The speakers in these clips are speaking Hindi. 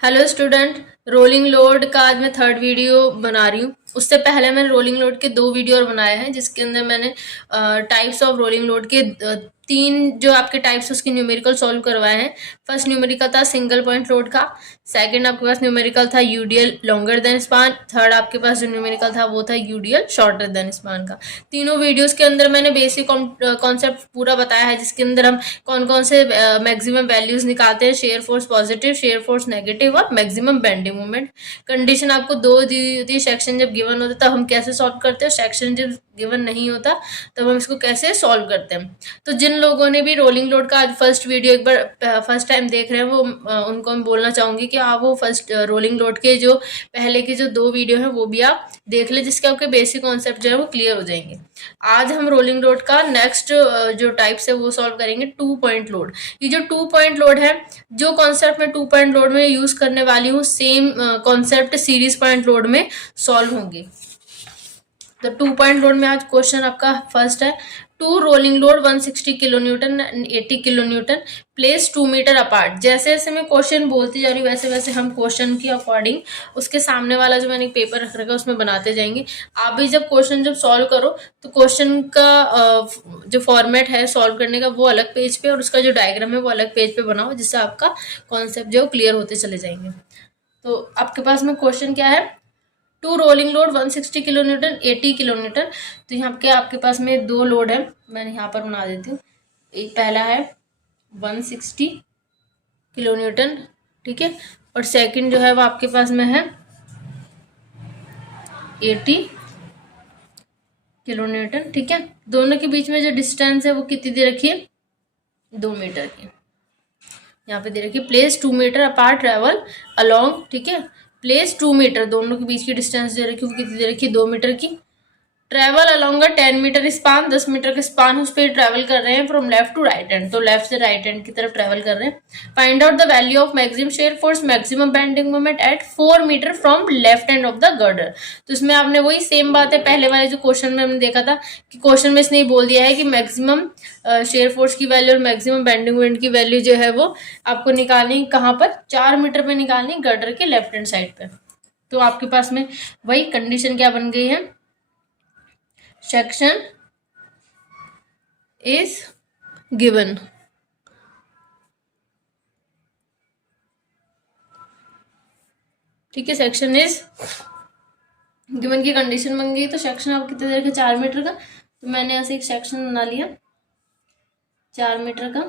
Hello student. रोलिंग लोड का आज मैं थर्ड वीडियो बना रही हूँ। उससे पहले मैंने रोलिंग लोड के दो वीडियो और बनाए हैं, जिसके अंदर मैंने टाइप्स ऑफ रोलिंग लोड के तीन जो आपके टाइप्स उसके न्यूमेरिकल सॉल्व करवाए हैं। फर्स्ट न्यूमेरिकल था सिंगल पॉइंट लोड का। सेकंड आपके पास न्यूमेरिकल था UDL longer than span. Third आपके पास जो न्यूमेरिकल था वो था यूडीएल शॉर्टर देन स्पान का। तीनों वीडियोस के अंदर मैंने बेसिक कॉन्सेप्ट पूरा बताया है, जिसके अंदर हम कौन कौन से मैक्सिमम वैल्यूज निकालते हैं, shear force positive, shear force negative और मैक्सिमम बेंडिंग मोमेंट। कंडीशन आपको दो दी होती है। सेक्शन जब गिवन होता है तब हम कैसे सॉल्व करते हैं, सेक्शन जब गिवन नहीं होता तब हम इसको कैसे सॉल्व करते हैं। तो जिन लोगों ने भी रोलिंग लोड का आज फर्स्ट वीडियो एक बार फर्स्ट टाइम देख रहे हैं, वो उनको मैं बोलना चाहूंगी कि आप वो फर्स्ट रोलिंग लोड के जो पहले के जो दो वीडियो हैं वो भी आप देख ले, जिसके आपके बेसिक कॉन्सेप्ट जो है वो क्लियर हो जाएंगे। आज हम रोलिंग लोड का नेक्स्ट जो टाइप्स है वो सॉल्व करेंगे, 2 पॉइंट लोड। ये जो 2 पॉइंट लोड है, जो कॉन्सेप्ट मैं 2 पॉइंट लोड में यूज करने वाली हूँ, same concept series point load में सॉल्व होंगे। तो 2 पॉइंट लोड में आज क्वेश्चन आपका फर्स्ट है, two rolling load 160 kilo newton 80 kilo newton place 2 metre apart. जैसे जैसे मैं क्वेश्चन बोलती जा रही हूँ वैसे वैसे हम क्वेश्चन के अकॉर्डिंग उसके सामने वाला जो मैंने पेपर रख रखा है उसमें बनाते जाएंगे। आप भी जब क्वेश्चन जब सॉल्व करो तो क्वेश्चन का जो फॉर्मेट है सॉल्व करने का वो अलग पेज पे और उसका जो डायग्राम है वो अलग पेज पे बनाओ, जिससे आपका कॉन्सेप्ट जो क्लियर होते चले जाएंगे। तो आपके पास में क्वेश्चन क्या है, two rolling load 160 kilo newton 80 kilo newton. तो यहाँ के आपके पास में दो लोड है, मैंने यहाँ पर बना देती हूँ। एक पहला है 160 किलो न्यूटन, ठीक है, और सेकंड जो है वो आपके पास में है 80 किलो न्यूटन, ठीक है। दोनों के बीच में जो डिस्टेंस है वो कितनी दे रखी है, 2 मीटर की। यहाँ पे दे रखी है place 2 metre apart travel along, ठीक है। प्लेस 2 मीटर, दोनों के बीच की डिस्टेंस दे रखी है वो कितनी दे रखी है, 2 मीटर की। Travel along a 10 metre span, 10 metre के स्पान उस पर ट्रेवल कर रहे हैं from left to right hand, तो लेफ्ट से राइट हैंड की तरफ ट्रेवल कर रहे हैं। Find out the value of maximum shear force maximum bending moment at 4 metre from left hand of the girder. तो इसमें आपने वही सेम बात है पहले वाले जो क्वेश्चन में हमने देखा था कि क्वेश्चन में इसने बोल दिया है कि मैक्सिमम शेयर फोर्स की वैल्यू और मैक्सिमम बेंडिंग मोमेंट की वैल्यू जो है वो आपको निकालनी कहाँ पर, 4 मीटर पे निकालनी, गर्डर के लेफ्ट हैंड साइड पे। तो आपके पास में वही कंडीशन क्या बन गई है, section is given, ठीक है। सेक्शन इज गिवन की कंडीशन बन गई, तो सेक्शन आप कितने देर का, 4 मीटर का। तो मैंने ऐसे एक सेक्शन बना लिया 4 मीटर का,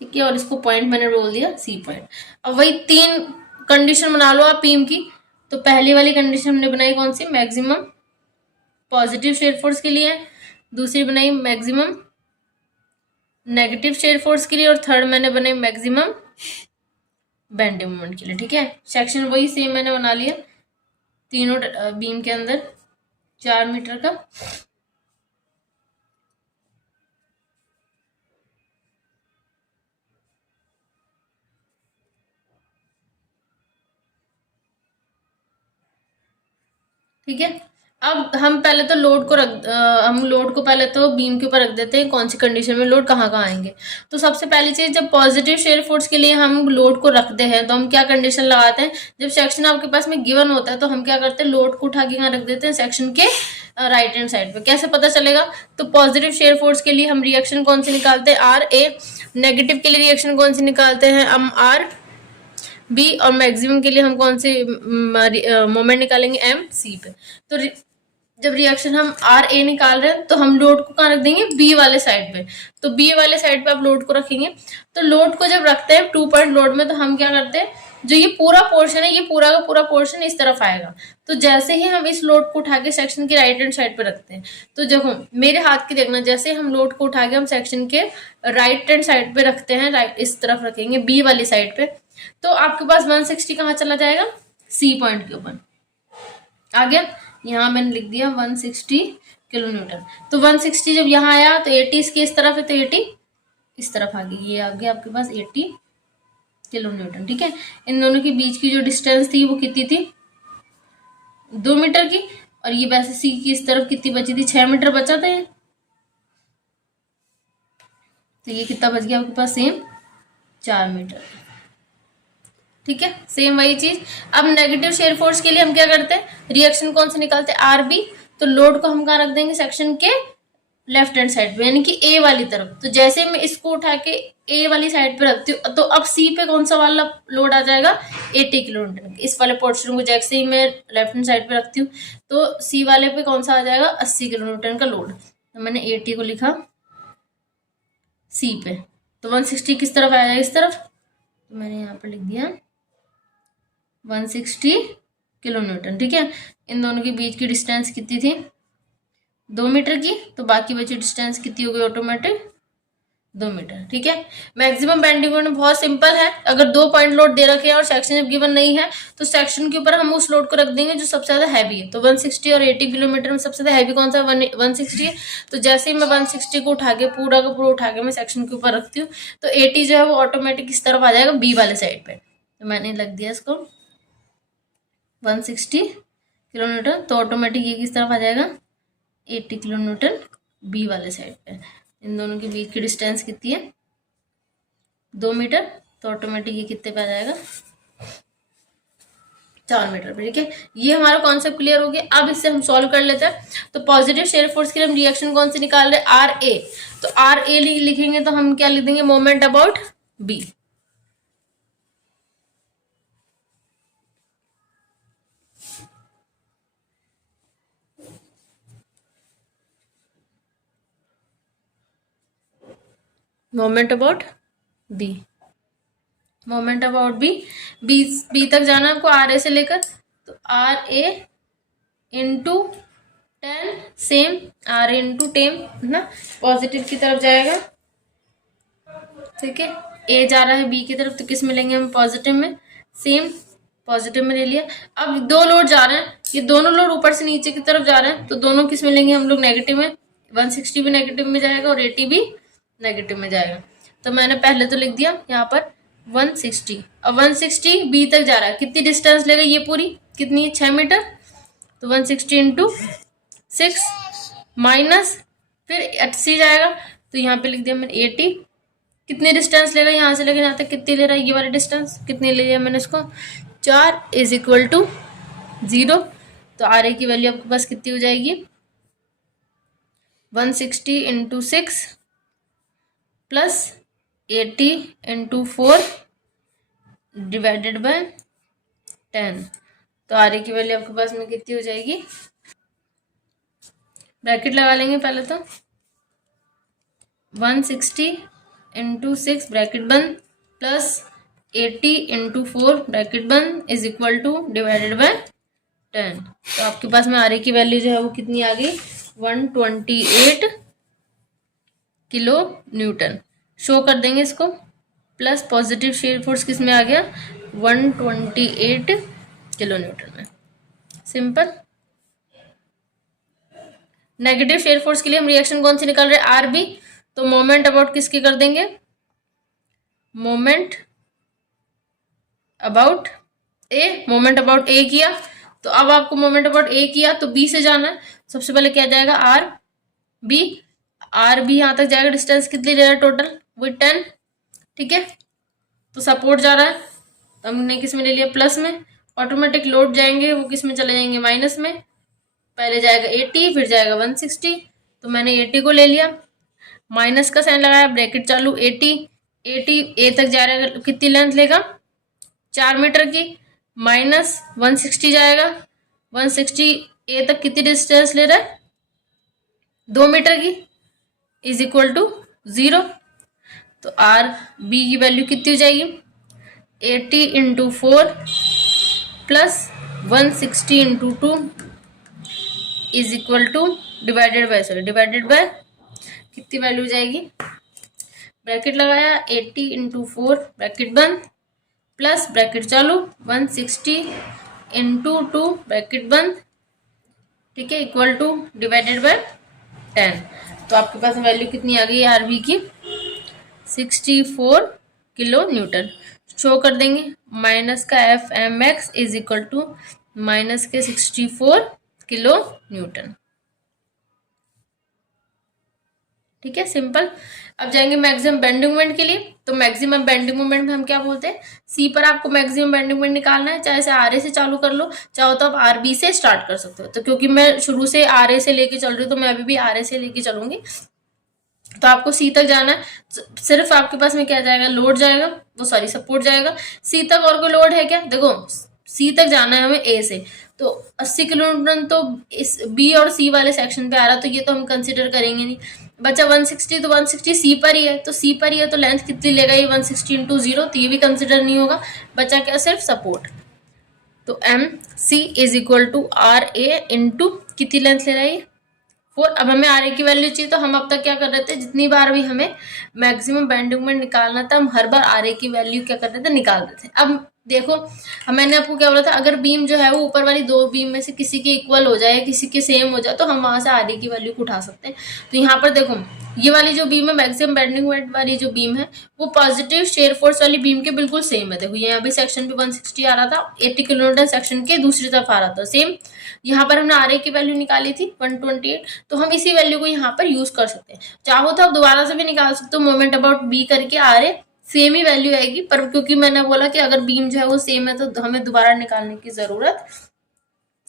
ठीक है, और इसको पॉइंट मैंने बोल दिया सी पॉइंट। अब वही तीन कंडीशन बना लो आप बीम की। तो पहली वाली कंडीशन हमने बनाई कौन सी, मैक्सिमम पॉजिटिव शेयर फोर्स के लिए, दूसरी बनाई मैक्सिमम नेगेटिव शेयर फोर्स के लिए, और थर्ड मैंने बनाई मैक्सिमम बेंडिंग मोमेंट के लिए, ठीक है। सेक्शन वही सेम मैंने बना लिया तीनों बीम के अंदर 4 मीटर का। ठीक है, अब हम पहले तो लोड को हम लोड को पहले तो बीम के ऊपर रख देते हैं, कौन सी कंडीशन में लोड कहाँ कहाँ आएंगे। तो सबसे पहली चीज, जब पॉजिटिव शेयर फोर्स के लिए हम लोड को रखते हैं तो हम क्या कंडीशन लगाते हैं, जब सेक्शन आपके पास में गिवन होता है तो हम क्या करते हैं, लोड को उठा के यहाँ रख देते हैं सेक्शन के राइट हैंड साइड पे। कैसे पता चलेगा, तो पॉजिटिव शेयर फोर्स के लिए हम रिएक्शन कौन सी निकालते हैं, आर ए। नेगेटिव के लिए रिएक्शन कौन सी निकालते हैं, हम आर बी, और मैक्सिमम के लिए हम कौन से मोमेंट निकालेंगे, एम सी पे। तो जब रिएक्शन हम आर ए निकाल रहे हैं तो हम लोड को कहाँ रख देंगे, बी वाले साइड पे। तो बी वाले साइड पे आप लोड को रखेंगे। तो लोड को जब रखते हैं 2 पॉइंट लोड में, तो हम क्या करते हैं, जो ये पूरा पोर्शन है ये पूरा का पूरा पोर्शन इस तरफ आएगा। तो जैसे ही हम इस लोड को उठा के सेक्शन के राइट हैंड साइड पे रखते हैं, तो देखो मेरे हाथ की देखना, जैसे हम लोड को उठा के हम सेक्शन के राइट हैंड साइड पे रखते हैं, राइट इस तरफ रखेंगे बी वाली साइड पे, तो आपके पास 160 कहाँ चला जाएगा, सी पॉइंट के ऊपर आ गया। यहाँ मैंने लिख दिया 160 किलो न्यूटन। तो 160 जब यहाँ आया तो 80 इसके इस तरफ है, तो 80 इस तरफ आ गई, ये आ गया आपके पास 80 किलो न्यूटन, ठीक है। इन दोनों के बीच की जो डिस्टेंस थी वो कितनी थी, 2 मीटर की, और ये वैसे सी की इस तरफ कितनी बची थी, 6 मीटर बचा था ये। तो ये कितना बच गया आपके पास, सेम 4 मीटर। ठीक है, सेम वही चीज। अब नेगेटिव शेयर फोर्स के लिए हम क्या करते हैं, रिएक्शन कौन से निकालते हैं, आरबी। तो लोड को हम कहाँ रख देंगे, सेक्शन के लेफ्ट हैंड साइड पे, यानी कि ए वाली तरफ। तो जैसे मैं इसको उठा के ए वाली साइड पे रखती हूँ, तो अब सी पे कौन सा वाला लोड आ जाएगा, 80 किलो न्यूटन। इस वाले पोर्शन को जैसे ही मैं लेफ्ट हैंड साइड पे रखती हूँ, तो सी वाले पे कौन सा आ जाएगा, 80 किलो न्यूटन का लोड। तो मैंने 80 को लिखा सी पे, तो 160 किस तरफ आएगा, इस तरफ। तो मैंने यहाँ पर लिख दिया 160 किलो न्यूटन। ठीक है, इन दोनों के बीच की डिस्टेंस कितनी थी, 2 मीटर की। तो बाकी बची डिस्टेंस कितनी हो गई ऑटोमेटिक, 2 मीटर। ठीक है, मैक्सिमम बेंडिंग मोमेंट बहुत सिंपल है। अगर 2 पॉइंट लोड दे रखे हैं और सेक्शन जब गिवन नहीं है, तो सेक्शन के ऊपर हम उस लोड को रख देंगे जो सबसे ज्यादा हैवी है। तो 160 और 80 किलोमीटर में सबसे ज्यादा हैवी कौन सा, 160 है। तो जैसे ही मैं 160 को उठा के पूरा का पूरा उठा के मैं सेक्शन के ऊपर रखती हूँ, तो 80 जो है वो ऑटोमेटिक इस तरफ आ जाएगा, बी वाले साइड पे। तो मैंने लग दिया इसको 160 किलो न्यूटन, तो ऑटोमेटिक ये किस तरफ आ जाएगा, 80 किलो न्यूटन बी वाले साइड पे। इन दोनों के बीच की डिस्टेंस कितनी है, 2 मीटर। तो ऑटोमेटिक ये कितने पे आ जाएगा, 4 मीटर पे। ठीक है, ये हमारा कॉन्सेप्ट क्लियर हो गया। अब इससे हम सॉल्व कर लेते हैं। तो पॉजिटिव शेयर फोर्स के लिए हम रिएक्शन कौन से निकाल रहे हैं, आर ए। तो आर ए लिखेंगे तो हम क्या लिख देंगे, moment about B. Moment about B, moment about B. B तक जाना आपको आर ए से लेकर। तो R A into 10, same R A into 10 है ना, पॉजिटिव की तरफ जाएगा। ठीक है, ए जा रहा है बी की तरफ, तो किस में लेंगे हम, पॉजिटिव में। सेम पॉजिटिव में ले लिया। अब 2 लोड जा रहे हैं, ये दोनों लोड ऊपर से नीचे की तरफ जा रहे हैं, तो दोनों किस में लेंगे हम लोग, नेगेटिव में। 160 भी नेगेटिव में जाएगा और 80 भी नेगेटिव में जाएगा। तो मैंने पहले तो लिख दिया यहाँ पर 160। अब 160 बी तक जा रहा है, कितनी डिस्टेंस लेगा ये पूरी, कितनी है, 6 मीटर। तो 160 इंटू 6 माइनस फिर 80 जाएगा, तो यहाँ पे लिख दिया मैंने 80। कितनी डिस्टेंस लेगा यहाँ से लेकर यहाँ तक, कितनी ले रहा है, ये वाली डिस्टेंस कितनी ले लिया मैंने इसको, 4 इज इक्वल टू 0। तो आर ए की वैल्यू आपके पास कितनी हो जाएगी, 160 into 6 plus 80 into 4 divided by 10। तो आर ए की वैल्यू आपके पास में कितनी हो जाएगी, ब्रैकेट लगा लेंगे पहले तो, 160 इंटू 6 ब्रैकेट बंद प्लस 80 इंटू 4 ब्रैकेट बंद is equal two divided by 10। तो आपके पास में आर ए की वैल्यू जो है वो कितनी आ गई, 128 किलो न्यूटन। शो कर देंगे इसको, प्लस पॉजिटिव शेयर फोर्स किस में आ गया, 128 किलो न्यूटन में। सिंपल। नेगेटिव शेयर फोर्स के लिए हम रिएक्शन कौन सी निकाल रहे हैं, आर बी। तो मोमेंट अबाउट किसकी कर देंगे, moment about A. Moment about A किया, तो अब आपको मोमेंट अबाउट ए किया तो बी से जाना है। सबसे पहले क्या जाएगा, आर बी। आर बी यहां तक जाएगा, डिस्टेंस कितनी ले रहा है टोटल, विथ 10। ठीक है, तो सपोर्ट जा रहा है, हमने किस में ले लिया, प्लस में। ऑटोमेटिक लोड जाएंगे वो किस में चले जाएंगे, माइनस में। पहले जाएगा 80 फिर जाएगा 160, तो मैंने 80 को ले लिया, माइनस का साइन लगाया, ब्रैकेट चालू, 80 ए तक जा रहा है, कितनी लेंथ लेगा, 4 मीटर की, माइनस 160 जाएगा, 160 ए तक कितनी डिस्टेंस ले रहा है, 2 मीटर की, इज इक्वल टू 0। तो आर बी की वैल्यू कितनी हो जाएगी, 80 into 4 plus 160 into 2 is equal two divided by कितनी वैल्यू हो जाएगी, ब्रैकेट लगाया, 80 इंटू 4 ब्रैकेट बंद प्लस ब्रैकेट चालू, 160 इंटू 2 ब्रैकेट बंद। ठीक है, इक्वल टू डिवाइडेड बाय 10। तो आपके पास वैल्यू कितनी आ गई आर बी की, 64 किलो न्यूटन। शो कर देंगे, माइनस का F M X is equal to minus के 64 किलो न्यूटन। ठीक है, सिंपल। अब जाएंगे मैक्सिमम बेंडिंग मोमेंट के लिए। तो मैक्सिमम बेंडिंग मोमेंट में हम क्या बोलते हैं, सी पर आपको मैक्सिमम बेंडिंग मोमेंट निकालना है, चाहे से आर ए से चालू कर लो, चाहो तो आप आर बी से स्टार्ट कर सकते हो। तो क्योंकि मैं शुरू से आर ए से लेके चल रही हूँ तो मैं अभी भी आर ए से लेके चलूंगी। तो आपको सी तक जाना है, सिर्फ आपके पास में क्या जाएगा, लोड जाएगा, वो सॉरी सपोर्ट जाएगा। सी तक और कोई लोड है क्या, देखो सी तक जाना है हमें ए से, तो 80 किलोन्यूटन तो इस बी और सी वाले सेक्शन पे आ रहा, तो ये तो हम कंसिडर करेंगे नहीं। बचा 160, तो 160 सी पर ही है, तो सी पर ही है तो लेंथ कितनी लेगा ये 160 इंटू 0, तो ये भी कंसिडर नहीं होगा। बचा क्या, सिर्फ सपोर्ट। तो M C is equal to R A into कितनी लेंथ ले रहा है, 4। अब हमें आर ए की वैल्यू चाहिए, तो हम अब तक क्या कर रहे थे, जितनी बार भी हमें मैक्सिमम बेंडिंग मोमेंट निकालना था, हम हर बार आर ए की वैल्यू क्या कर रहे थे, निकाल रहे थे। अब देखो मैंने आपको क्या बोला था, अगर बीम जो है वो ऊपर वाली दो बीम में से किसी के इक्वल हो जाए, किसी के सेम हो जाए, तो हम वहां से आर ए की वैल्यू को उठा सकते हैं। तो यहाँ पर देखो ये वाली जो बीम है, मैक्सिमम बेंडिंग मोमेंट वाली जो बीम है, वो पॉजिटिव शेयर फोर्स वाली बीम के बिल्कुल सेम है। देखो यहाँ भी सेक्शन पे 160 आ रहा था, 80 किलोमीटर सेक्शन के दूसरी तरफ आ रहा था, सेम। यहाँ पर हमने आर ए की वैल्यू निकाली थी 128, तो हम इसी वैल्यू को यहाँ पर यूज कर सकते हैं। चाहो तो आप दोबारा से भी निकाल सकते हो, मोमेंट अबाउट बी करके आर ए सेम ही वैल्यू आएगी, पर क्योंकि मैंने बोला कि अगर बीम जो है वो सेम है तो हमें दोबारा निकालने की जरूरत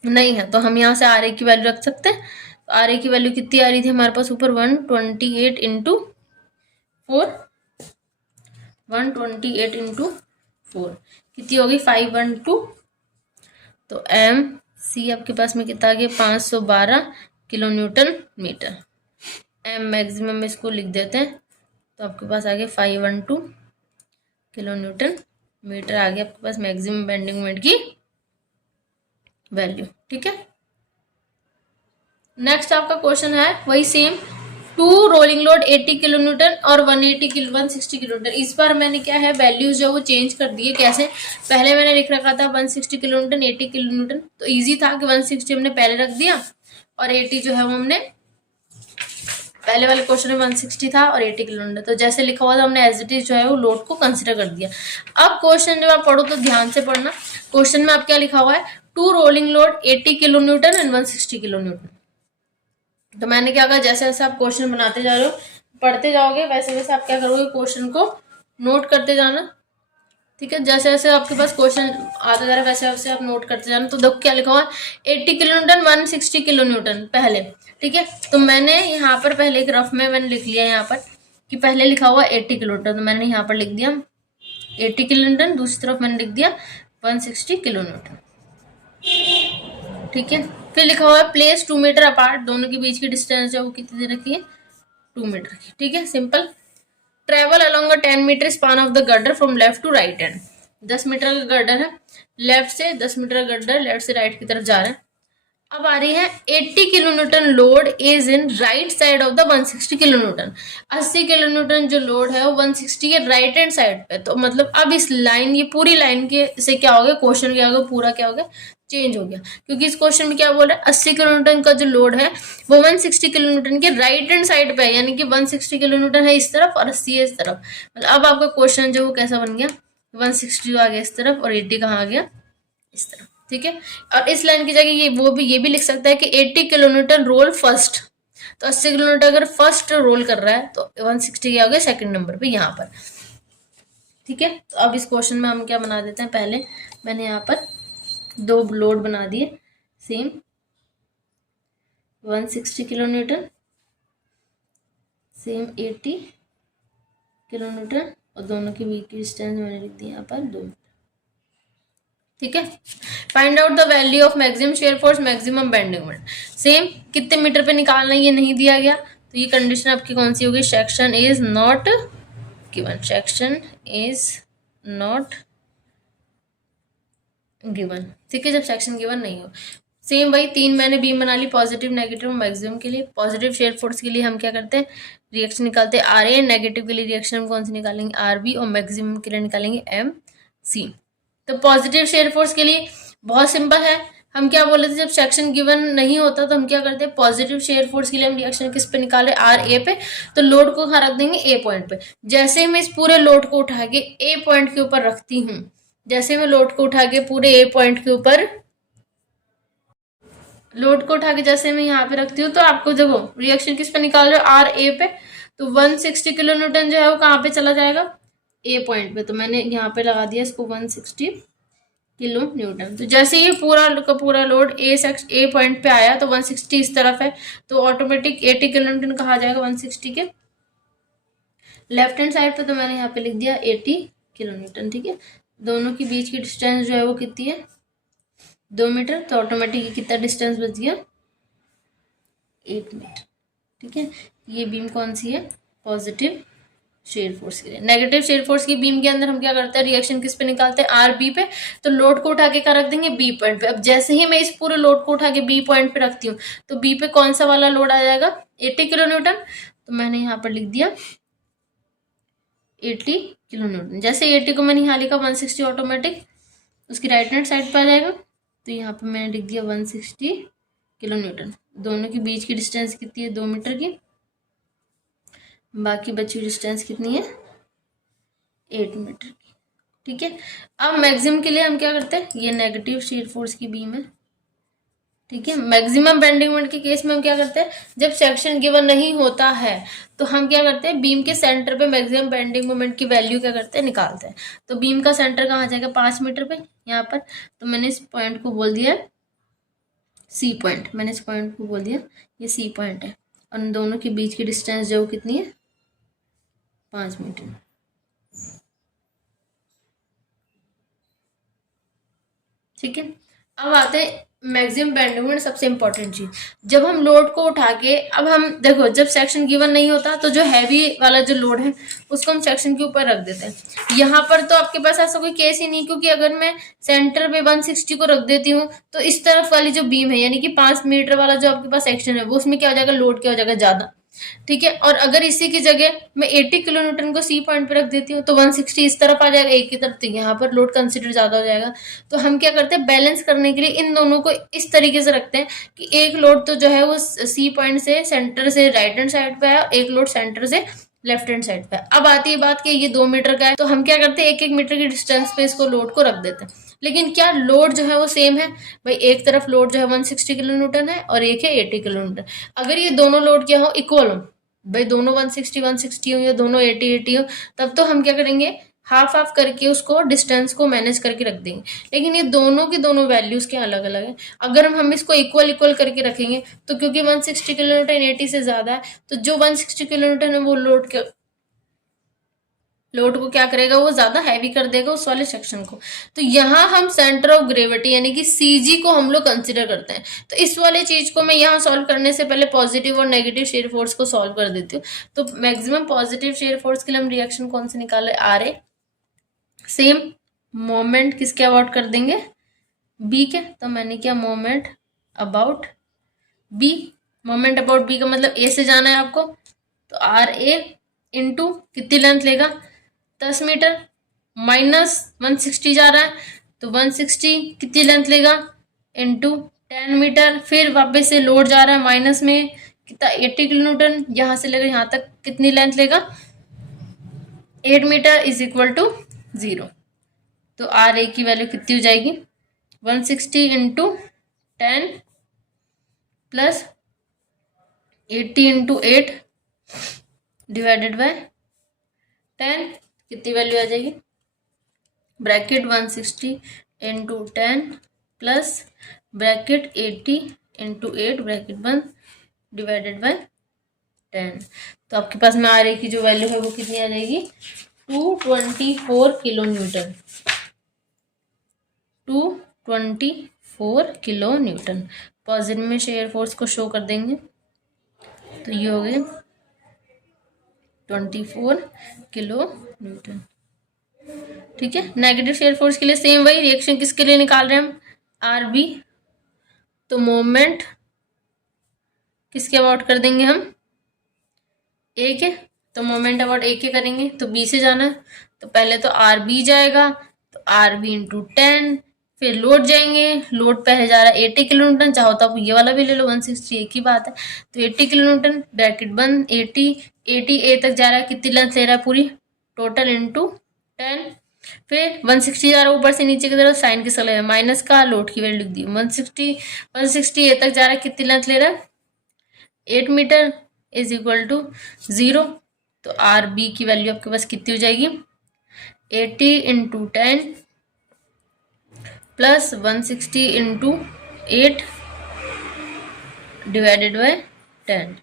नहीं है, तो हम यहाँ से आर ए की वैल्यू रख सकते हैं। तो आर ए की वैल्यू कितनी आ रही थी हमारे पास ऊपर, 128 इंटू 4, 128 इंटू 4 कितनी होगी, 512। तो एम सी आपके पास में कितना आ गया, 512 kilo newton metre. M maximum में इसको लिख देते हैं, तो आपके पास आ गया 512 किलो न्यूटन मीटर आ गया आपके पास मैक्सिमम बेंडिंग मोमेंट की वैल्यू। ठीक है, नेक्स्ट आपका क्वेश्चन है वही same, two rolling load 80 kilo newton और 160 किलो न्यूटन। इस बार मैंने क्या है वैल्यूज जो वो चेंज कर दिए। कैसे, पहले मैंने लिख रखा था 160 किलो न्यूटन 80 किलो न्यूटन, तो इजी था कि 160 हमने पहले रख दिया और 80 जो है वो हमने पहले वाले क्वेश्चन में 160 था और 80 किलो न्यूटन, तो जैसे लिखा हुआ था हमने एज इट इज जो है वो लोड को कंसिडर कर दिया। अब क्वेश्चन जब आप पढ़ो तो ध्यान से पढ़ना, क्वेश्चन में आप क्या लिखा हुआ है, two rolling load 80 kilo newton and 160 kilo newton. तो मैंने क्या कहा, जैसे जैसे आप क्वेश्चन बनाते जा रहे हो, पढ़ते जाओगे, वैसे वैसे आप क्या करोगे, क्वेश्चन को नोट करते जाना। ठीक है, जैसे जैसे आपके पास क्वेश्चन आता जा रहा है वैसे वैसे आप नोट करते जाना। तो देखो क्या लिखा हुआ है, 80 किलो न्यूटन 160 किलो न्यूटन पहले। ठीक है, तो मैंने यहाँ पर पहले एक रफ में मैंने लिख लिया यहाँ पर कि पहले लिखा हुआ 80 किलो न्यूटन, तो मैंने यहाँ पर लिख दिया 80 किलो न्यूटन, दूसरी तरफ मैंने लिख दिया 160 किलो न्यूटन। ठीक है, फिर लिखा हुआ है प्लेस 2 मीटर अपार्ट, दोनों के बीच की डिस्टेंस है वो कितनी दे रखी है, 2 मीटर की। ठीक है, simple. Travel along a 10 metre span of the girder from left to right hand. 10 metre का गर्डर है, लेफ्ट से 10 मीटर का गर्डर लेफ्ट से राइट की तरफ जा रहा है। अब आ रही है 80 kilo Newton load is in right side of the 160 kilo newton. 80 kilo Newton जो लोड है वो 160 के राइट हैंड साइड पे। तो मतलब अब इस लाइन, ये पूरी लाइन के से क्या हो गया, क्वेश्चन क्या हो गया, पूरा क्या हो गया, चेंज हो गया। क्योंकि इस क्वेश्चन में क्या बोल रहा है, 80 किलो न्यूटन का जो लोड है वो 160 किलो न्यूटन के राइट हैंड साइड पे है, यानी कि 160 किलो न्यूटन है इस तरफ और 80 है इस तरफ। मतलब अब आपका क्वेश्चन जो वो कैसा बन गया, 160 आ गया इस तरफ और 80 कहाँ आ गया, इस तरफ। ठीक है, और इस लाइन की जगह ये भी लिख सकता है कि 80 किलो न्यूटन रोल फर्स्ट। तो 80 किलो न्यूटन अगर फर्स्ट रोल कर रहा है तो 160 क्या हो गया, सेकंड नंबर पे यहाँ पर। ठीक है, तो अब इस क्वेश्चन में हम क्या बना देते हैं, पहले मैंने यहाँ पर दो लोड बना दिए same, 160 kilo Newton same 80 kilo newton और दोनों के बीच की डिस्टेंस मैंने लिख दी यहाँ पर 2। ठीक है, find out the value of maximum shear force maximum bending moment. Same, कितने मीटर पे निकालना है ये नहीं दिया गया, तो ये कंडीशन आपकी कौन सी होगी, section is not given, section is not given. ठीक है, जब सेक्शन गिवन नहीं हो। सेम वही 3 मैंने बीम बना ली, पॉजिटिव नेगेटिव मैक्सिमम के लिए। पॉजिटिव शेयर फोर्स के लिए हम क्या करते हैं, रिएक्शन निकालते हैं आर ए, नेगेटिव के लिए रिएक्शन हम कौन सी निकालेंगे, आर बी, और मैक्सिमम के लिए निकालेंगे एम सी। तो पॉजिटिव शेयर फोर्स के लिए बहुत सिंपल है, हम क्या बोले थे, जब सेक्शन गिवन नहीं होता तो हम क्या करते हैं, पॉजिटिव शेयर फोर्स के लिए हम रिएक्शन किस पे निकाल रहे, आर ए पे, तो लोड को कहाँ रख देंगे, ए पॉइंट पे। जैसे मैं इस पूरे लोड को उठा के ए पॉइंट के ऊपर रखती हूँ, जैसे मैं लोड को उठा के पूरे ए पॉइंट के ऊपर, लोड को उठा के जैसे मैं यहाँ पे रखती हूँ, तो आपको देखो रिएक्शन किस पे निकाल रहे हो, आर ए पे, तो 160 किलो न्यूटन जो है वो कहाँ पे चला जाएगा, ए पॉइंट पे। तो मैंने यहाँ पे लगा दिया इसको 160 किलो न्यूटन। तो जैसे ही पूरा का पूरा लोड ए पॉइंट पे आया तो 160 इस तरफ है, तो ऑटोमेटिक 80 किलो न्यूटन कहा जाएगा 160 के लेफ्ट हैंड साइड पे। तो मैंने यहाँ पे लिख दिया 80 किलो न्यूटन। ठीक है, दोनों के बीच की डिस्टेंस जो है वो कितनी है, 2 मीटर। तो ऑटोमेटिक कितना डिस्टेंस बच गया, 8 मीटर। ठीक है, ये बीम कौन सी है, पॉजिटिव शेयर फोर्स के लिए। नेगेटिव शेयर फोर्स की बीम के अंदर हम क्या करते हैं, रिएक्शन किस पे निकालते हैं, आर बी पे। तो लोड को उठा के क्या रख देंगे, बी पॉइंट पे। अब जैसे ही मैं इस पूरे लोड को उठा के बी पॉइंट पे रखती हूँ तो बी पे कौन सा वाला लोड आ जाएगा, 80 किलो न्यूटन। तो मैंने यहाँ पर लिख दिया 80 किलो न्यूटन। जैसे 80 को मैंने यहाँ लिखा 160 ऑटोमेटिक उसकी राइट हैंड साइड पे आ जाएगा। तो यहाँ पे मैंने लिख दिया 160 किलो न्यूटन। दोनों के बीच की डिस्टेंस कितनी है, 2 मीटर की। बाकी बची हुई डिस्टेंस कितनी है, 8 मीटर की। ठीक है, अब मैक्सिमम के लिए हम क्या करते हैं, ये नेगेटिव शेयर फोर्स की बीम है। ठीक है, मैक्सिमम बेंडिंग मोमेंट के केस में हम क्या करते हैं, जब सेक्शन गिवन नहीं होता है तो हम क्या करते हैं, बीम के सेंटर पे मैक्सिमम बेंडिंग मोमेंट की वैल्यू क्या करते हैं, निकालते हैं। तो बीम का सेंटर कहाँ आ जाएगा, 5 मीटर पे यहाँ पर। तो मैंने इस पॉइंट को बोल दिया सी पॉइंट। मैंने इस पॉइंट को बोल दिया ये सी पॉइंट है, और इन दोनों के बीच की डिस्टेंस जो कितनी है, 5 मीटर। ठीक है, अब आते हैं मैक्सिमम बेंडिंग मोमेंट। सबसे इंपॉर्टेंट चीज, जब हम लोड को उठा के, अब हम देखो जब सेक्शन गिवन नहीं होता तो जो हैवी वाला जो लोड है उसको हम सेक्शन के ऊपर रख देते हैं। यहाँ पर तो आपके पास ऐसा कोई केस ही नहीं, क्योंकि अगर मैं सेंटर पे 160 को रख देती हूँ तो इस तरफ वाली जो बीम है यानी कि 5 मीटर वाला जो आपके पास सेक्शन है वो उसमें क्या हो जाएगा, लोड क्या हो जाएगा, ज्यादा। ठीक है, और अगर इसी की जगह मैं 80 किलो न्यूटन को सी पॉइंट पे रख देती हूँ तो 160 इस तरफ आ जाएगा एक की तरफ, तो यहाँ पर लोड कंसिडर ज्यादा हो जाएगा। तो हम क्या करते हैं, बैलेंस करने के लिए इन दोनों को इस तरीके से रखते हैं कि एक लोड तो जो है वो सी पॉइंट से सेंटर से राइट हैंड साइड पे है, एक लोड सेंटर से लेफ्ट हैंड साइड पे। अब आती है बात कि ये 2 मीटर का है, तो हम क्या करते हैं, 1-1 मीटर की डिस्टेंस पे इसको लोड को रख देते हैं। लेकिन क्या लोड जो है वो सेम है, भाई एक तरफ लोड जो है 160 किलो न्यूटन है और एक है 80 किलो न्यूटन। अगर ये दोनों लोड क्या हो, इक्वल हो, भाई दोनों 160 हो या दोनों 80 हो, तब तो हम क्या करेंगे, हाफ हाफ करके उसको डिस्टेंस को मैनेज करके रख देंगे। लेकिन ये दोनों की दोनों वैल्यूज क्या अलग अलग है। अगर हम इसको इक्वल इक्वल करके रखेंगे तो क्योंकि 160 किलो न्यूटन 80 से ज्यादा है, तो जो 160 किलो न्यूटन है वो लोड को क्या करेगा, वो ज्यादा हैवी कर देगा उस वाले सेक्शन को। तो यहाँ हम सेंटर ऑफ ग्रेविटी यानी कि सीजी को हम लोग कंसिडर करते हैं। तो इस वाले चीज को मैं यहाँ सॉल्व करने से पहले पॉजिटिव और नेगेटिव शेयर फोर्स को सॉल्व कर देती हूँ। तो मैक्सिमम पॉजिटिव शेयर फोर्स के लिए हम रिएक्शन कौन से निकाले, आर ए। सेम मोमेंट किसके अबाउट कर देंगे, बी के। तो मैंने क्या, moment about B. Moment about B का मतलब ए से जाना है आपको, तो आर ए इंटू कितनी लेंथ लेगा, 10 मीटर, माइनस 160 जा रहा है तो 160 कितनी लेंथ लेगा, इंटू 10 मीटर। फिर वापस से लोड जा रहा है माइनस में कितना, 80 किलो न्यूटन। यहाँ से लेकर यहाँ तक कितनी लेंथ लेगा, 8 मीटर इज इक्वल टू 0। तो आर ए की वैल्यू कितनी हो जाएगी, 160 into 10 plus 80 into 8 divided by 10, कितनी वैल्यू आ जाएगी, bracket 160 into 10 plus bracket 80 into 8 bracket बंद डिवाइडेड बाय 10। तो आपके पास में आर ए की जो वैल्यू है वो कितनी आ जाएगी, 224 kilo Newton. 224 kilo Newton. Positive में शेयर फोर्स को शो कर देंगे तो ये हो गए 24 किलो न्यूटन। ठीक है, नेगेटिव शेयर फोर्स के लिए सेम वही रिएक्शन किसके लिए निकाल रहे हैं हम, आर बी। तो मोमेंट किसके अबाउट कर देंगे हम, ए के। तो मोमेंट अबाउट ए के करेंगे तो बी से जाना है, तो पहले तो आर बी जाएगा, तो आर बी इंटू 10, फिर लोड जाएंगे, लोड पहले जा रहा है 80 किलो न्यूटन, चाहो तो आप ये वाला भी ले लो 160, एक ही बात है। तो 80 किलो न्यूटन ब्रैकेट बंद, 80 ए तक जा रहा है, कितनी लेंथ ले रहा है पूरी टोटल इंटू 10। फिर 160 जा रहा है ऊपर से नीचे की तरफ, साइन किसका ले रहा है, माइनस का, लोड की वैल्यू लिख दी 160 ए तक जा रहा है, कितनी लेंथ ले रहा है 8 मीटर इज इक्वल टू 0। तो आर बी की वैल्यू आपके पास कितनी हो जाएगी, 80 into 10 plus 160 into 8 divided by 10।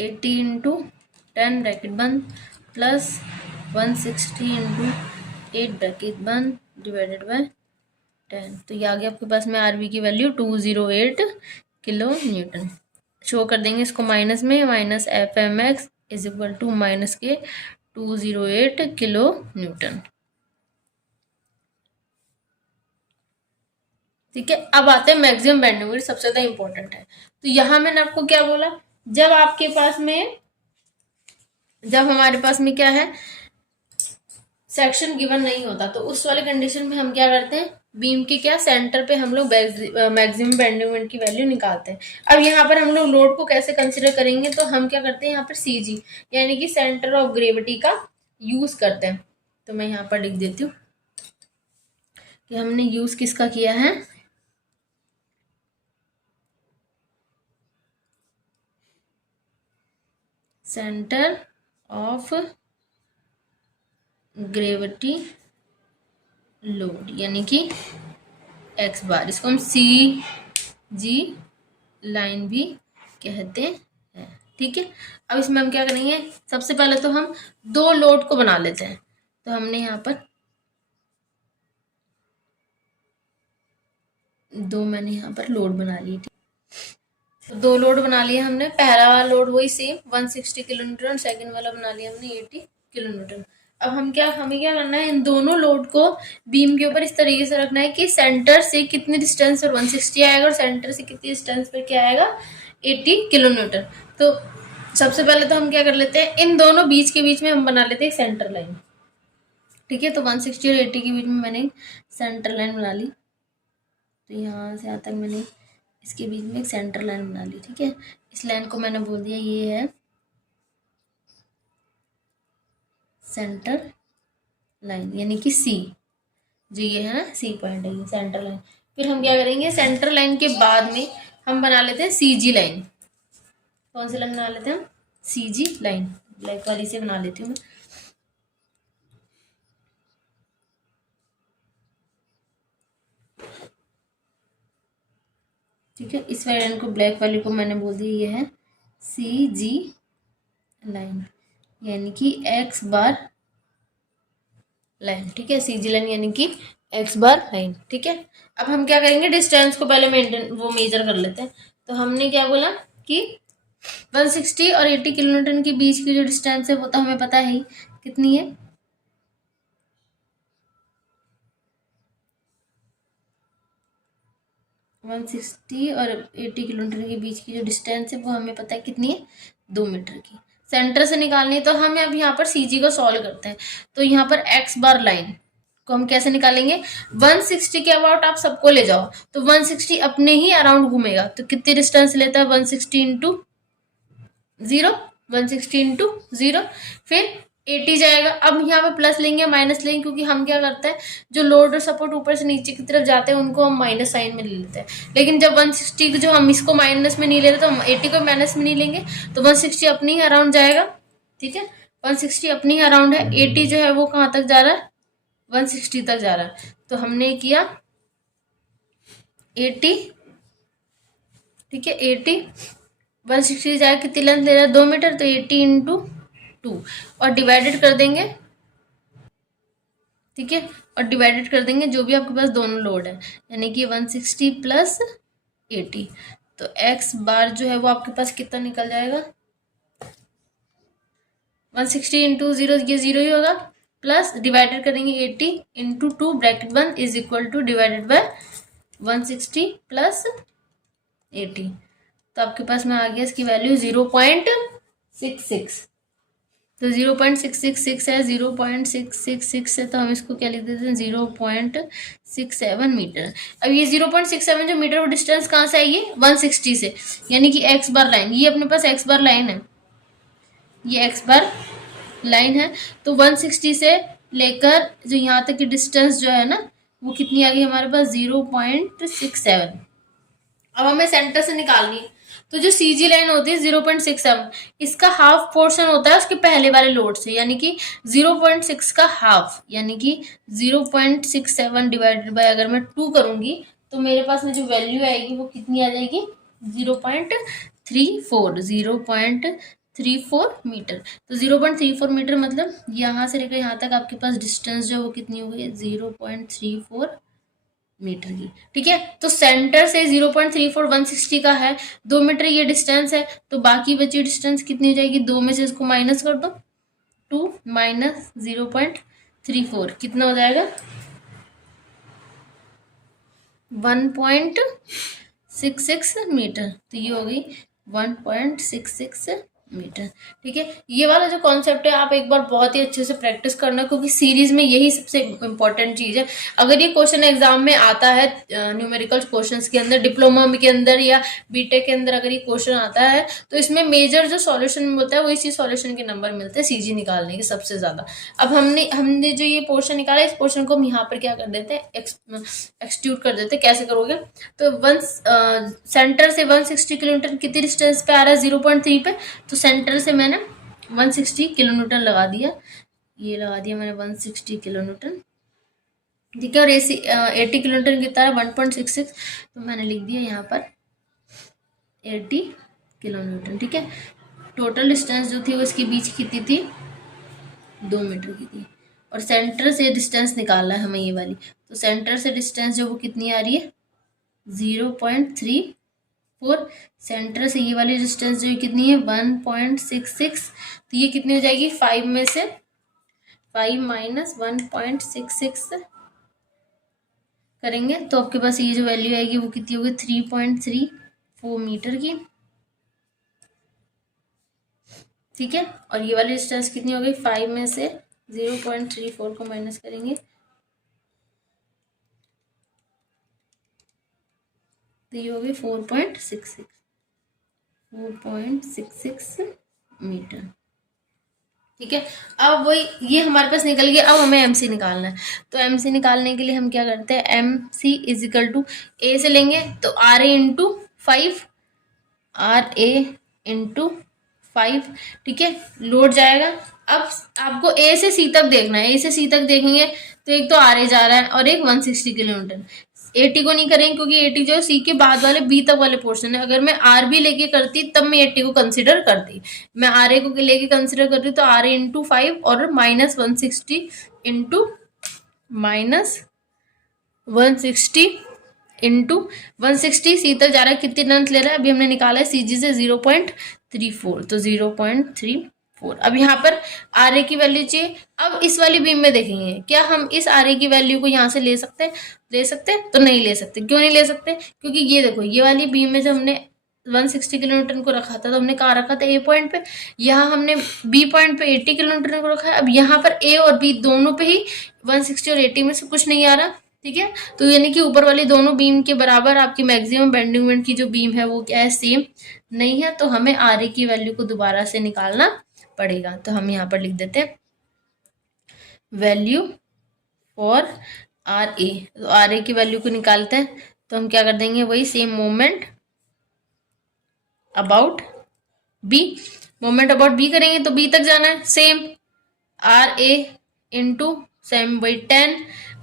80 into 10 bracket बंद प्लस 160 इंटू 8 ब्रैकेट बंद डिवाइडेड बाय 10। तो ये आ गया आपके पास में आरबी की वैल्यू 208 किलो न्यूटन। शो कर देंगे इसको माइनस में, minus F M X is equal to minus के 208 किलो न्यूटन। ठीक है, अब आते हैं मैक्सिमम बेंडिंग मोमेंट, सबसे ज्यादा इंपॉर्टेंट है। तो यहां मैंने आपको क्या बोला, जब आपके पास में, जब हमारे पास में क्या है, सेक्शन गिवन नहीं होता, तो उस वाले कंडीशन में हम क्या करते हैं, बीम के क्या सेंटर पे हम लोग मैक्सिमम बेंडिंग मोमेंट की वैल्यू निकालते हैं। अब यहाँ पर हम लोग लोड को कैसे कंसिडर करेंगे, तो हम क्या करते हैं यहाँ पर सीजी यानी कि सेंटर ऑफ ग्रेविटी का यूज करते हैं। तो मैं यहाँ पर लिख देती हूँ कि हमने यूज किसका किया है, सेंटर ऑफ ग्रेविटी लोड यानी कि एक्स बार, इसको हम सी जी लाइन भी कहते हैं। ठीक है, अब इसमें हम क्या करेंगे, सबसे पहले तो हम दो लोड को बना लेते हैं। तो हमने यहाँ पर मैंने यहाँ पर लोड बना ली। ठीक, तो दो लोड बना लिए हमने। पहला वाला लोड वही सेम 160 किलो न्यूटन और सेकेंड वाला बना लिया हमने 80 किलो न्यूटन। अब हमें क्या करना है, इन दोनों लोड को बीम के ऊपर इस तरीके से रखना है कि सेंटर से कितनी डिस्टेंस पर 160 आएगा और सेंटर से कितनी डिस्टेंस पर क्या आएगा, 80 किलो न्यूटन। तो सबसे पहले तो हम क्या कर लेते हैं, इन दोनों बीच के बीच में हम बना लेते हैं एक सेंटर लाइन। ठीक है, तो 160 और 80 के बीच में मैंने सेंटर लाइन बना ली। तो यहाँ से यहाँ तक मैंने इसके बीच में एक सेंटर लाइन बना ली। ठीक है, इस लाइन को मैंने बोल दिया ये है सेंटर लाइन यानी कि सी, जो ये है ना सी पॉइंट है, ये सेंटर लाइन। फिर हम क्या करेंगे, सेंटर लाइन के बाद में हम बना लेते हैं सीजी लाइन। कौन सी लाइन बना लेते हैं, सीजी लाइन, ब्लैक वाली से बना लेती हूँ मैं। ठीक है, इस लाइन को, ब्लैक वाली को मैंने बोल दिया ये है सी जी लाइन यानी कि एक्स बार लाइन। ठीक है, सी जी लाइन यानी कि एक्स बार लाइन। ठीक है, अब हम क्या करेंगे, डिस्टेंस को पहले मेजर कर लेते हैं। तो हमने क्या बोला कि 160 और 80 किलो न्यूटन के बीच की जो डिस्टेंस है वो तो हमें पता है कितनी है, 160 और 80 किलोमीटर के बीच की जो डिस्टेंस है वो हमें पता है कितनी है, 2 मीटर की। सेंटर से निकालनी है, तो हम अब यहाँ पर सीजी को सॉल्व करते हैं। तो यहाँ पर एक्स बार लाइन को हम कैसे निकालेंगे, 160 के अबाउट आप सबको ले जाओ, तो 160 अपने ही अराउंड घूमेगा। तो कितनी डिस्टेंस लेता है, 160 इंटू 0, 160 इंटू 0, फिर 80 जाएगा। अब यहाँ पे प्लस लेंगे माइनस लेंगे, क्योंकि हम क्या करते हैं, जो लोड और सपोर्ट ऊपर से नीचे की तरफ जाते हैं उनको हम माइनस साइन में ले लेते हैं। लेकिन जब 160 जो हम इसको माइनस में नहीं ले रहे तो हम 80 को माइनस में नहीं लेंगे, तो 160 अपनी ही अराउंड जाएगा। ठीक है, 160 अपनी ही अराउंड है, 80 जो है वो कहाँ तक जा रहा है, 160 तक जा रहा है। तो हमने किया 80, ठीक है 80, 160 जाए कितनी लेंथ ले रहा है, 2 मीटर, तो 80 इंटू 2 और डिवाइडेड कर देंगे। ठीक है, और डिवाइडेड कर देंगे जो भी आपके पास दोनों लोड है, यानी कि 160 प्लस 80। तो एक्स बार जो है वो आपके पास कितना निकल जाएगा, 160 इंटू 0, ये 0 ही होगा, प्लस डिवाइडेड करेंगे 80 इंटू 2 ब्रैकेट बंद is equal two divided by 160 plus 80। तो आपके पास में आ गया इसकी वैल्यू 0.66। तो 0.666 है, 0.666 है, तो हम इसको क्या लिख देते हैं, 0.67 मीटर। अब ये 0.67 जो मीटर वो डिस्टेंस कहाँ से आई है, 160 से, यानी कि एक्स बार लाइन, ये अपने पास एक्स बार लाइन है, ये एक्स बार लाइन है। तो 160 से लेकर जो यहाँ तक की डिस्टेंस जो है ना वो कितनी आ गई हमारे पास, 0.67। अब हमें सेंटर से निकालनी है, तो जो CG लाइन होती है 0.67, इसका हाफ पोर्शन होता है उसके पहले वाले लोड से, यानी कि 0.6 का हाफ, यानी कि 0.67 डिवाइडेड बाय अगर मैं 2 करूंगी तो मेरे पास में जो वैल्यू आएगी वो कितनी आ जाएगी, 0.34 मीटर। तो 0.34 मीटर मतलब यहाँ से लेकर यहाँ तक आपके पास डिस्टेंस जो वो कितनी हो गई, 0.34 मीटर की। ठीक है, तो सेंटर से 0.34 160 का है, 2 मीटर ये डिस्टेंस है, तो बाकी बची डिस्टेंस कितनी हो जाएगी, 2 में से इसको माइनस कर दो, 2 माइनस 0.34 कितना हो जाएगा, 1.66 मीटर। तो ये हो गई 1.66 मीटर। ठीक है, ये वाला जो कॉन्सेप्ट है आप एक बार बहुत ही अच्छे से प्रैक्टिस करना, क्योंकि सीरीज में यही सबसे इंपॉर्टेंट चीज है। अगर ये क्वेश्चन एग्जाम में आता है न्यूमेरिकल क्वेश्चंस के अंदर, डिप्लोमा के अंदर या बीटेक के अंदर अगर ये क्वेश्चन आता है, तो इसमें मेजर जो सॉल्यूशन होता है वो इसी सॉल्यूशन के नंबर मिलते हैं सीजी निकालने के सबसे ज्यादा। अब हमने जो ये पोर्शन निकाला, इस पोर्शन को हम यहाँ पर क्या कर देते हैं, एक्सट्यूट कर देते हैं। कैसे करोगे, तो सेंटर से 160 किलोमीटर कितनी डिस्टेंस पे आ रहा है, 0.3 पे, तो सेंटर से मैंने 160 किलोमीटर लगा दिया, ये लगा दिया मैंने 160 किलोमीटर। ठीक है, और 80 किलोमीटर कितना है, 1.66, तो मैंने लिख दिया यहाँ पर 80 किलोमीटर। ठीक है, टोटल डिस्टेंस जो थी वो इसके बीच कितनी थी, 2 मीटर की थी, और सेंटर से डिस्टेंस निकालना है हमें ये वाली, तो सेंटर से डिस्टेंस जो वो कितनी आ रही है, 0.34, सेंटर से ये वाली डिस्टेंस जो कितनी है, 1.66, तो ये कितनी हो जाएगी, 5 में से 5 माइनस 1.66 करेंगे तो आपके पास ये जो वैल्यू आएगी वो कितनी होगी, 3.34 मीटर की। ठीक है, और ये वाली डिस्टेंस कितनी हो गई, 5 में से 0.34 को माइनस करेंगे तो ये हो गई 4.66 मीटर। ठीक है, अब वही ये हमारे पास निकल गया। अब हमें MC निकालना है, तो MC निकालने के लिए हम क्या करते हैं, MC is equal to A से लेंगे तो RA इंटू 5, RA इंटू 5। ठीक है, लोड जाएगा। अब आपको A से C तक देखना है, A से C तक देखेंगे तो एक तो RA जा रहा है और एक 160 किलोमीटर। 80 को नहीं करेंगे क्योंकि 80 जो C के बाद वाले B तक वाले पोर्शन है। अगर मैं RB लेके करती तब मैं 80 को कंसिडर करती, मैं RA को लेके कंसिडर करती तो RA इंटू 5 और minus 160 into minus 160 into 160 C तक जा रहा है, कितनी लेंथ ले रहा है, अभी हमने निकाला है CG से 0.34, तो 0.34। अब यहाँ पर RA की वैल्यू चाहिए। अब इस वाली बीम में देखेंगे क्या हम इस RA की वैल्यू को यहाँ से ले सकते हैं, तो नहीं ले सकते। क्यों नहीं ले सकते, क्योंकि ये देखो ये वाली बीम में जब हमने 160 किलोमीटर को रखा था तो हमने कहाँ रखा था, A पॉइंट पे, यहाँ हमने B पॉइंट पे 80 किलोमीटर को रखा है। अब यहाँ पर A और B दोनों पे ही 160 और 80 में से कुछ नहीं आ रहा। ठीक है, तो यानी कि ऊपर वाली दोनों बीम के बराबर आपकी मैक्सिमम बेंडिंग मोमेंट की जो बीम है वो क्या है, सेम नहीं है, तो हमें RA की वैल्यू को दोबारा से निकालना पड़ेगा। तो हम यहाँ पर लिख देते हैं वैल्यू फॉर RA, तो RA की वैल्यू को निकालते हैं तो हम क्या कर देंगे, वही same moment about B, moment about B करेंगे तो B तक जाना है, सेम RA इंटू सेम वही 10।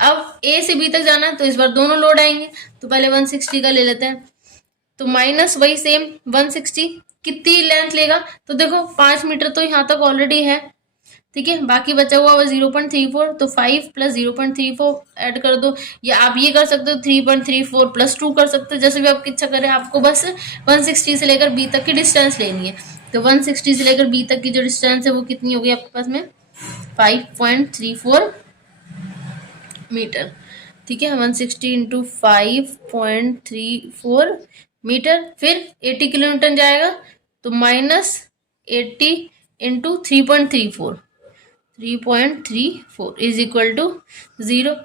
अब A से B तक जाना है तो इस बार दोनों लोड आएंगे, तो पहले 160 का ले लेते हैं, तो माइनस वही सेम 160, कितनी लेंथ लेगा, तो देखो 5 मीटर तो यहाँ तक ऑलरेडी है। ठीक है, बाकी बचा हुआ वो 0.34, तो 5 प्लस 0.34 ऐड कर दो, या आप ये कर सकते हो 3.34 प्लस 2 कर सकते हो, जैसे भी आपकी इच्छा करे। आपको बस 160 से लेकर B तक की डिस्टेंस लेनी है, तो 160 से लेकर B तक की जो डिस्टेंस है वो कितनी होगी आपके पास में, 5.34 मीटर। ठीक है, 160 इंटू 5.34 मीटर, फिर 80 किलोमीटर जाएगा तो minus 80 into 3.34 is equal to 0।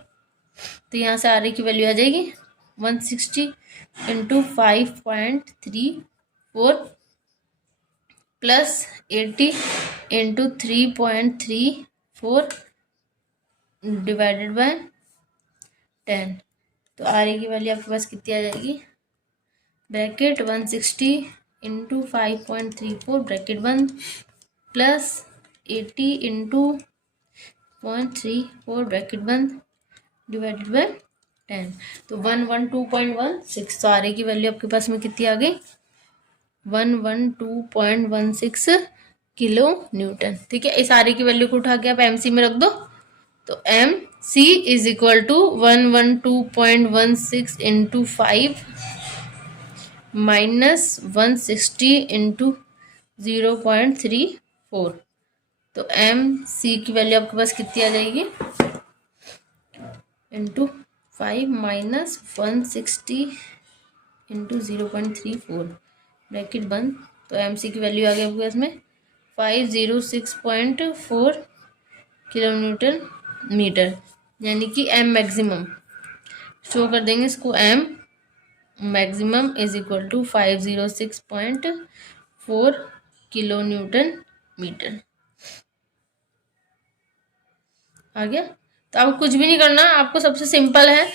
तो यहाँ से RA की वैल्यू आ जाएगी 160 into 5.34 plus 80 into 3.34 divided by 10, तो RA की वैल्यू आपके पास कितनी आ जाएगी, ब्रैकेट 160 इंटू 5.34 ब्रैकेट बंद प्लस 80 इंटू 0.34 ब्रैकेट बंद डिवाइडेड बाय 10। तो 112.16। तो आर की वैल्यू आपके पास में कितनी आ गई? 112.16 किलो न्यूटन। ठीक है, इस आर की वैल्यू को उठा के आप एमसी में रख दो। तो M C is equal to 112.16 into 5 minus 160 into 0.34। तो एम सी की वैल्यू आपके पास कितनी आ जाएगी? इंटू 5 माइनस 160 इंटू 0.34 ब्रैकेट बंद। तो एम सी की वैल्यू आ गई आपके पास में 506.4 किलो न्यूटन मीटर, यानी कि एम मैक्सिमम। शो कर देंगे इसको, M maximum is equal to 506.4 kilo newton metre. आ गया? तो आपको कुछ भी नहीं करना, आपको सबसे सिंपल है,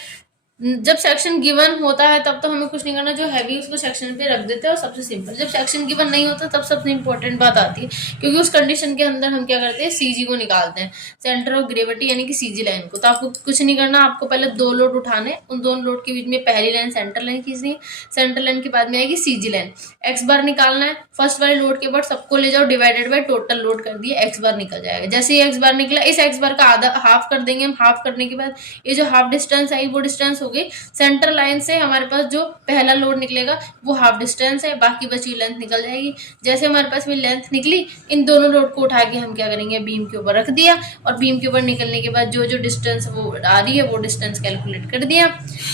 जब सेक्शन गिवन होता है तब तो हमें कुछ नहीं करना, जो हैवी उसको सेक्शन पे रख देते हैं और सबसे सिंपल। जब सेक्शन गिवन नहीं होता तब सबसे इंपॉर्टेंट बात आती है, क्योंकि उस कंडीशन के अंदर हम क्या करते हैं, सीजी को निकालते हैं, सेंटर ऑफ ग्रेविटी यानी कि सीजी लाइन को। तो आपको कुछ नहीं करना, आपको पहले दो लोड उठाने, उन दोनों लोड के बीच में पहली लाइन सेंटर लाइन खींचनी है, सेंटर लाइन के बाद में आएगी सीजी लाइन। एक्स बार निकालना है, फर्स्ट वाले लोड के बाद सबको ले जाओ, डिवाइडेड बाय टोटल लोड कर दिए, एक्स बार निकल जाएगा। जैसे ही एक्स बार निकला, इस एक्स बार का आधा हाफ कर देंगे हम। हाफ करने के बाद ये जो हाफ डिस्टेंस आई वो डिस्टेंस हो गई सेंटर लाइन से हमारे पास जो पहला लोड निकलेगा वो हाफ डिस्टेंस है, बाकी बची हुई लेंथ निकल जाएगी। जैसे हमारे पास में लेंथ निकली, इन दोनों लोड को उठा के हम क्या करेंगे, बीम के ऊपर रख दिया, और बीम के ऊपर निकलने के बाद जो जो डिस्टेंस वो आ रही है वो डिस्टेंस कैलकुलेट कर दिया,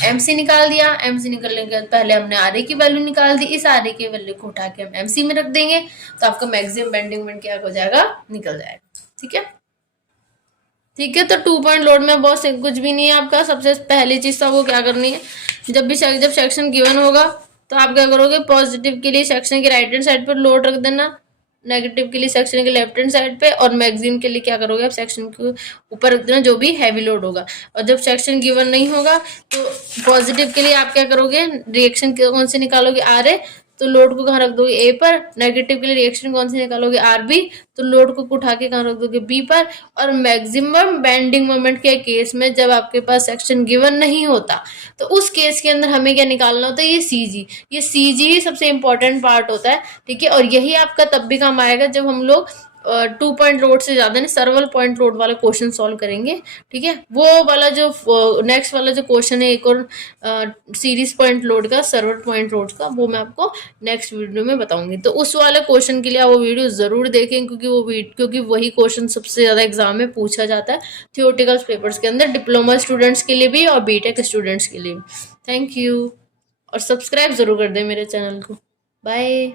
एमसी निकाल दिया। एमसी निकलने के बाद पहले हमने आर की वैल्यू निकाल दी, इस आर की वैल्यू को उठा के हम एमसी में रख देंगे, तो आपका मैक्सिमम बेंडिंग मोमेंट क्या हो जाएगा, निकल जाएगा। ठीक है, ठीक है। तो 2 पॉइंट लोड में बहुत कुछ भी नहीं है आपका। सबसे पहली चीज तो वो क्या करनी है, जब सेक्शन गिवन होगा तो आप क्या करोगे, पॉजिटिव के लिए सेक्शन के राइट हैंड साइड पर लोड रख देना, नेगेटिव के लिए सेक्शन के लेफ्ट हैंड साइड पे, और मैक्सिमम के लिए क्या करोगे, आप सेक्शन के ऊपर रख देना जो भी हैवी लोड होगा। और जब सेक्शन गिवन नहीं होगा तो पॉजिटिव के लिए आप क्या करोगे, रिएक्शन कौन से निकालोगे, आर ए, तो लोड को कहाँ रख दोगे, ए पर। नेगेटिव के लिए रिएक्शन कौन से निकालोगे, आर बी, तो लोड को उठा के कहाँ रख दोगे, बी पर। और मैक्सिमम बेंडिंग मोमेंट के केस में जब आपके पास सेक्शन गिवन नहीं होता तो उस केस के अंदर हमें क्या निकालना होता है, ये सीजी। ये सीजी ही सबसे इंपॉर्टेंट पार्ट होता है। ठीक है, और यही आपका तब भी काम आएगा जब हम लोग 2 पॉइंट लोड से ज्यादा नहीं, सर्वल पॉइंट लोड वाला क्वेश्चन सॉल्व करेंगे। ठीक है, वो वाला जो नेक्स्ट वाला जो क्वेश्चन है एक और सीरीज पॉइंट लोड का, सर्वल पॉइंट लोड का, वो मैं आपको नेक्स्ट वीडियो में बताऊंगी। तो उस वाले क्वेश्चन के लिए आप वो वीडियो जरूर देखें, क्योंकि वही क्वेश्चन सबसे ज्यादा एग्जाम में पूछा जाता है थियोरेटिकल पेपर्स के अंदर, डिप्लोमा स्टूडेंट्स के लिए भी और बीटेक स्टूडेंट्स के लिए भी। थैंक यू, और सब्सक्राइब जरूर कर दें मेरे चैनल को। बाय।